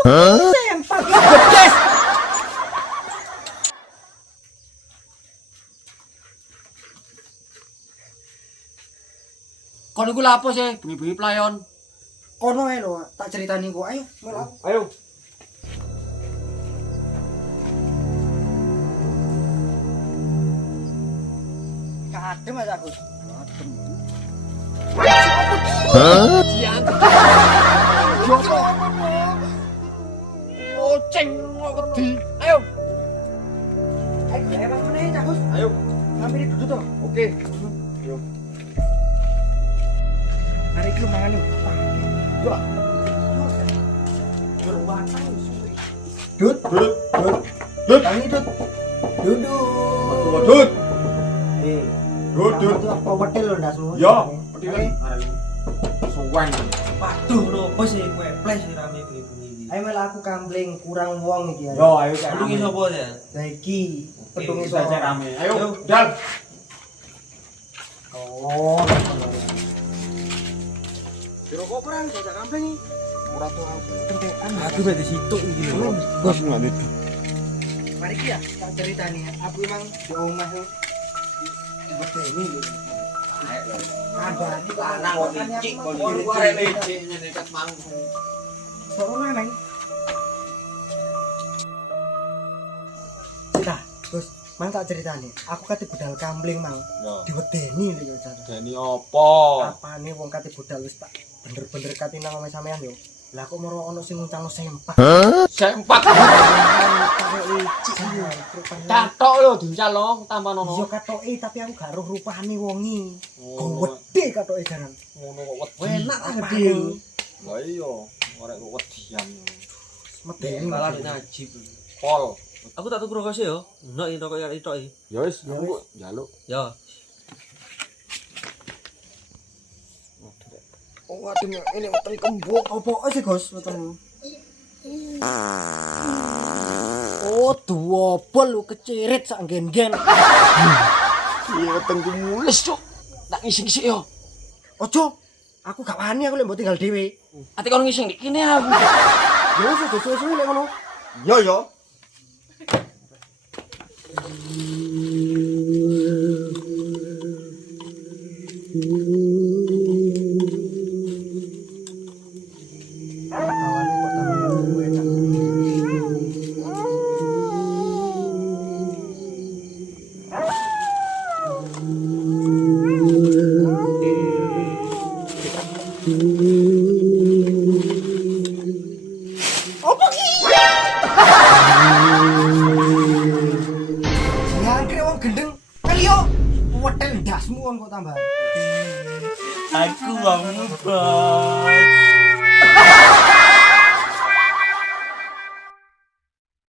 Sempak gedes. Kon iku lha apa sih? Bengi-bengi playon. Kono ae lho, tak ceritani kok. Ayo, melu. Ayo. Kadem aja aku. Siang. Jopo. Oceng kok wedi. Ayo. Ayo, emang meneh Cak. Ayo. Hampir duduk to. Oke. Ayo. Hari iki mangan lho. Yo. Dut. Dut. Tangi dut. Duduk. Dut. Eh. Dut. Itu apa wetel lho ndas semua. Yo, petilan. Suwang. Waduh, nopo sih kowe flash rame bengi-bengi iki. Ayo mel aku kambling kurang wong iki. Yo, ayo cek. Pedungi sapa ya? Lah iki pedungi Kita cek sapa? rame. Ayo, dal. Oh. Jero kok perang jajak kambling iki. Ora tau aku kentekan. Aduh berarti situ iki lho. Bos nggak Mari ki ya tak ceritani. Aku emang di omah yo. Ini ada di lanang kok licik kok licik nyenekat mang. Sono neng. Nah, terus mang tak ceritani. Aku kate budal kambling mang. Yo. Diwedeni lho cara. Deni opo? Apane wong kate budal wis tak bener-bener kate nang omahe sampean yo. Lah kok moro ono sing nguncangno sempak. Sempak. Catok lho dincal lo tambah Iya nono. katoke tapi aku gak roh rupane wongi. Oh. Gede katoke jaran. Ngono kok wedi. Enak ta gede. Lah iya, arek kok wedian. Medeni Malah najib. Pol. Aku tak tuku rokok sih yo. Enak iki rokok arek tok iki. Ya wis, aku njaluk. Yo. Oh, aduh ini weteng kembung. Opo sih, Gus? Weteng. Oh, duobol lu kecirit sak nggen-nggen. Iya wetengku mules, Cuk. Tak ngising-ngising yo. Ojo. Aku gak wani aku lek mbok tinggal dhewe. Ati kon ngising dik kene aku. Ya wis suwe-suwe lek ngono. Yo yo. Kawane kok tambah luwe enak. Opo ki? Ngangkre wong gendeng. Kelio. Wetel ndasmu kok tambah. Aku mau mubah.